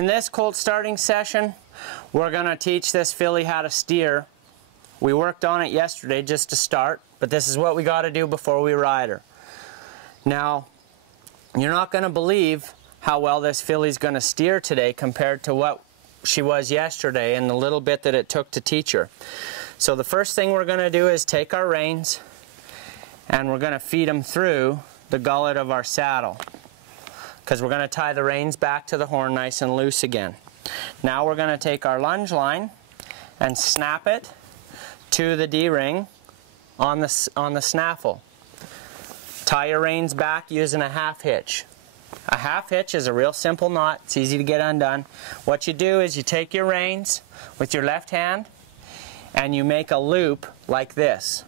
In this colt starting session, we're going to teach this filly how to steer. We worked on it yesterday just to start, but this is what we got to do before we ride her. Now, you're not going to believe how well this filly's going to steer today compared to what she was yesterday and the little bit that it took to teach her. So the first thing we're going to do is take our reins and we're going to feed them through the gullet of our saddle, because we're going to tie the reins back to the horn nice and loose again. Now we're going to take our lunge line and snap it to the D-ring on the snaffle. Tie your reins back using a half hitch. A half hitch is a real simple knot. It's easy to get undone. What you do is you take your reins with your left hand and you make a loop like this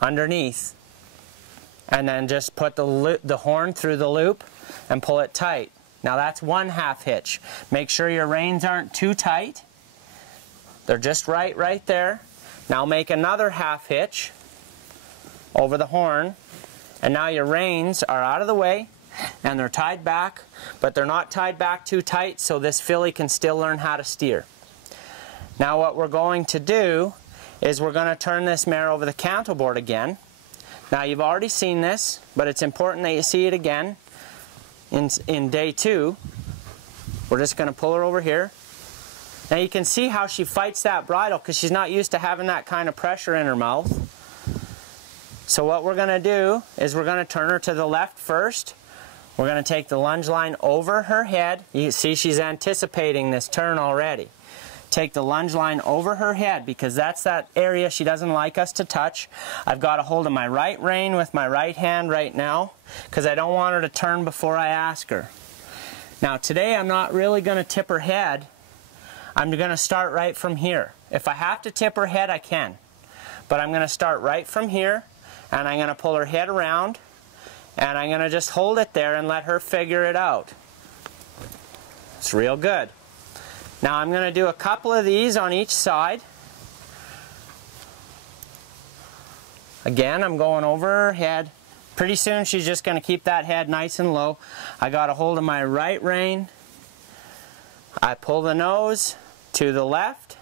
underneath, and then just put the horn through the loop and pull it tight. Now that's one half hitch. Make sure your reins aren't too tight. They're just right there. Now make another half hitch over the horn, and now your reins are out of the way and they're tied back, but they're not tied back too tight, so this filly can still learn how to steer. Now what we're going to do is we're going to turn this mare over the cantle board again. Now you've already seen this, but it's important that you see it again in day 2. We're just going to pull her over here. Now you can see how she fights that bridle because she's not used to having that kind of pressure in her mouth. So what we're going to do is we're going to turn her to the left first. We're going to take the lunge line over her head. You see she's anticipating this turn already. Take the lunge line over her head because that's that area she doesn't like us to touch. I've got a hold of my right rein with my right hand right now because I don't want her to turn before I ask her. Now today I'm not really going to tip her head. I'm going to start right from here. If I have to tip her head, I can. But I'm going to start right from here, and I'm going to pull her head around, and I'm going to just hold it there and let her figure it out. It's real good. Now I'm going to do a couple of these on each side. Again, I'm going over her head. Pretty soon she's just going to keep that head nice and low. I got a hold of my right rein. I pull the nose to the left.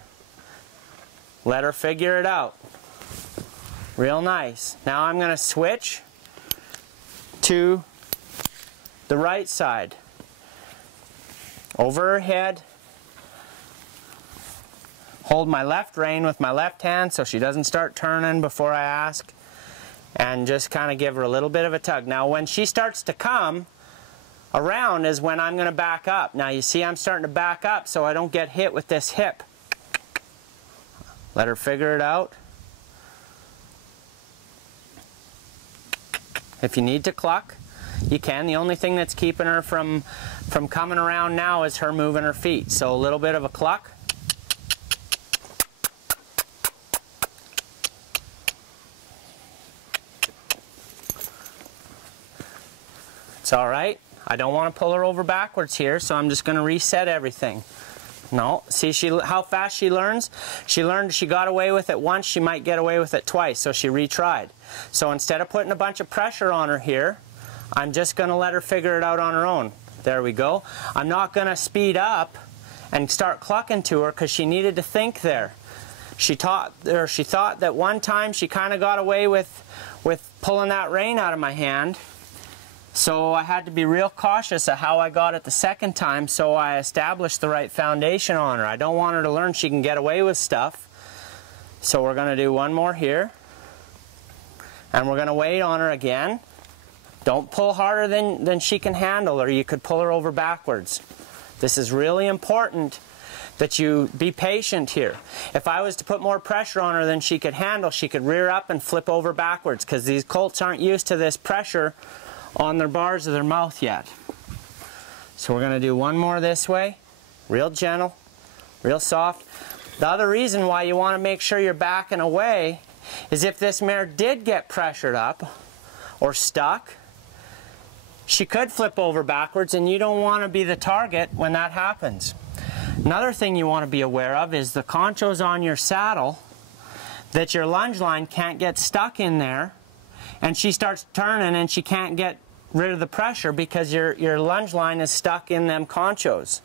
Let her figure it out. Real nice. Now I'm going to switch to the right side. Over her head. Hold my left rein with my left hand so she doesn't start turning before I ask, and just kind of give her a little bit of a tug. Now when she starts to come around is when I'm going to back up. Now you see I'm starting to back up so I don't get hit with this hip. Let her figure it out. If you need to cluck, you can. The only thing that's keeping her from coming around now is her moving her feet. So a little bit of a cluck. It's alright. I don't want to pull her over backwards here, so I'm just going to reset everything. No, see how fast she learns? She learned she got away with it once, she might get away with it twice, so she retried. So instead of putting a bunch of pressure on her here, I'm just going to let her figure it out on her own. There we go. I'm not going to speed up and start clucking to her because she needed to think there. She thought that one time she kind of got away with pulling that rein out of my hand. So I had to be real cautious of how I got it the second time, so I established the right foundation on her. I don't want her to learn she can get away with stuff. So we're going to do one more here. And we're going to wait on her again. Don't pull harder than she can handle, or you could pull her over backwards. This is really important that you be patient here. If I was to put more pressure on her than she could handle, she could rear up and flip over backwards because these colts aren't used to this pressure on their bars of their mouth yet. So we're going to do one more this way, real gentle, real soft. The other reason why you want to make sure you're backing away is if this mare did get pressured up or stuck, she could flip over backwards, and you don't want to be the target when that happens. Another thing you want to be aware of is the conchos on your saddle, that your lunge line can't get stuck in there and she starts turning and she can't get rid of the pressure because your lunge line is stuck in them conchos.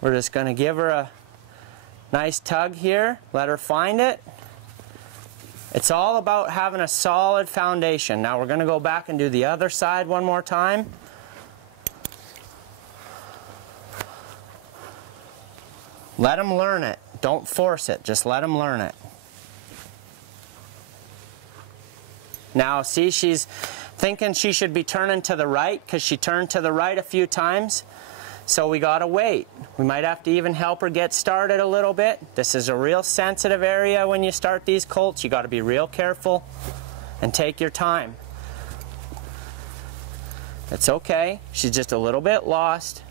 We're just going to give her a nice tug here, let her find it. It's all about having a solid foundation. Now we're going to go back and do the other side one more time. Let them learn it. Don't force it. Just let them learn it. Now see, she's thinking she should be turning to the right because she turned to the right a few times. So we got to wait. We might have to even help her get started a little bit. This is a real sensitive area when you start these colts. You got to be real careful and take your time. It's okay. She's just a little bit lost.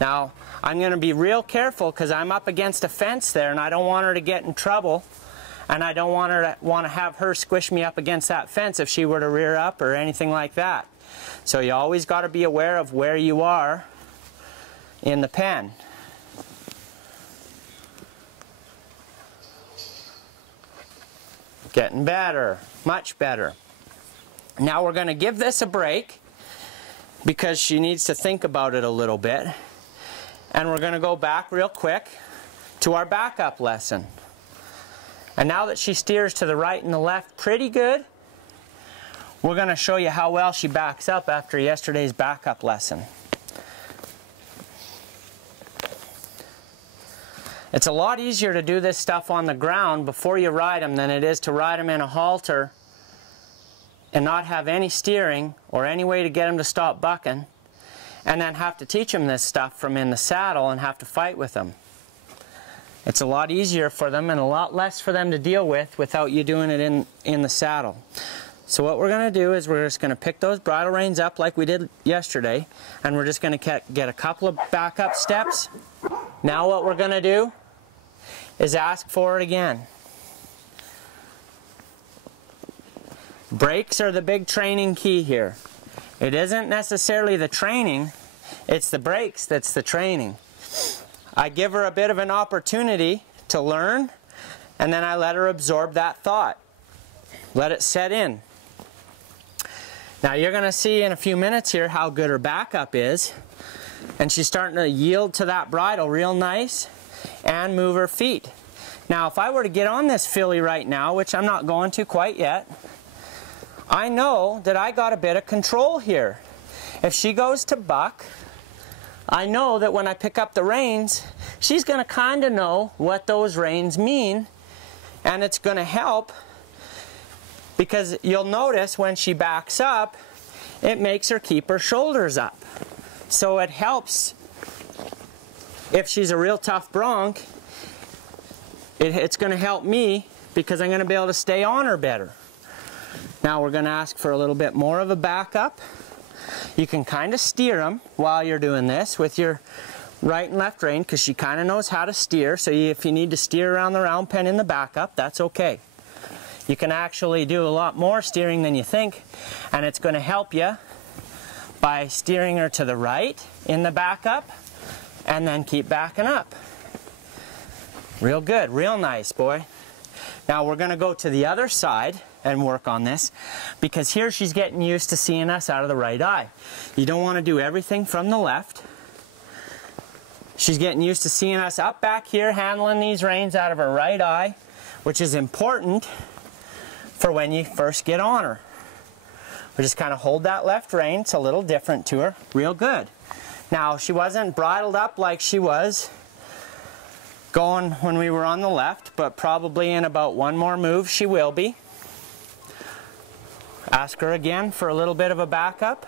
Now, I'm going to be real careful because I'm up against a fence there and I don't want her to get in trouble. And I don't want to have her squish me up against that fence if she were to rear up or anything like that. So you always got to be aware of where you are in the pen. Getting better, much better. Now we're going to give this a break because she needs to think about it a little bit. And we're going to go back real quick to our backup lesson. And now that she steers to the right and the left pretty good, we're going to show you how well she backs up after yesterday's backup lesson. It's a lot easier to do this stuff on the ground before you ride them than it is to ride them in a halter and not have any steering or any way to get them to stop bucking, and then have to teach them this stuff from in the saddle and have to fight with them. It's a lot easier for them and a lot less for them to deal with without you doing it in the saddle. So what we're going to do is we're just going to pick those bridle reins up like we did yesterday, and we're just going to get a couple of backup steps. Now what we're going to do is ask for it again. Brakes are the big training key here. It isn't necessarily the training, it's the brakes that's the training. I give her a bit of an opportunity to learn, and then I let her absorb that thought. Let it set in. Now you're going to see in a few minutes here how good her backup is, and she's starting to yield to that bridle real nice and move her feet. Now if I were to get on this filly right now, which I'm not going to quite yet, I know that I got a bit of control here. If she goes to buck, I know that when I pick up the reins, she's going to kind of know what those reins mean, and it's going to help because you'll notice when she backs up, it makes her keep her shoulders up. So it helps if she's a real tough bronc. It's going to help me because I'm going to be able to stay on her better. Now we're going to ask for a little bit more of a backup. You can kind of steer them while you're doing this with your right and left rein because she kind of knows how to steer. So if you need to steer around the round pen in the backup, that's okay. You can actually do a lot more steering than you think, and it's going to help you by steering her to the right in the backup and then keep backing up. Real good, real nice, boy. Now we're going to go to the other side and work on this because here she's getting used to seeing us out of the right eye. You don't want to do everything from the left. She's getting used to seeing us up back here handling these reins out of her right eye, which is important for when you first get on her. We just kind of hold that left rein. It's a little different to her. Real good. Now she wasn't bridled up like she was going when we were on the left, but probably in about one more move she will be. Ask her again for a little bit of a backup.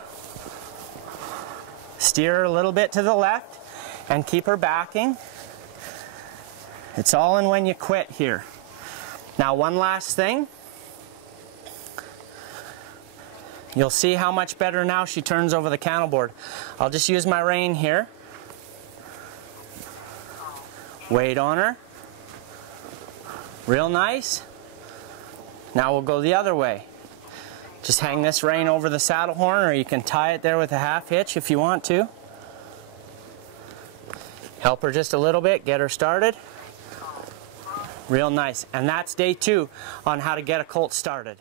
Steer her a little bit to the left and keep her backing. It's all in when you quit here. Now one last thing. You'll see how much better now she turns over the cantle board. I'll just use my rein here. Weight on her. Real nice. Now we'll go the other way. Just hang this rein over the saddle horn, or you can tie it there with a half hitch if you want to. Help her just a little bit, get her started. Real nice. And that's day 2 on how to get a colt started.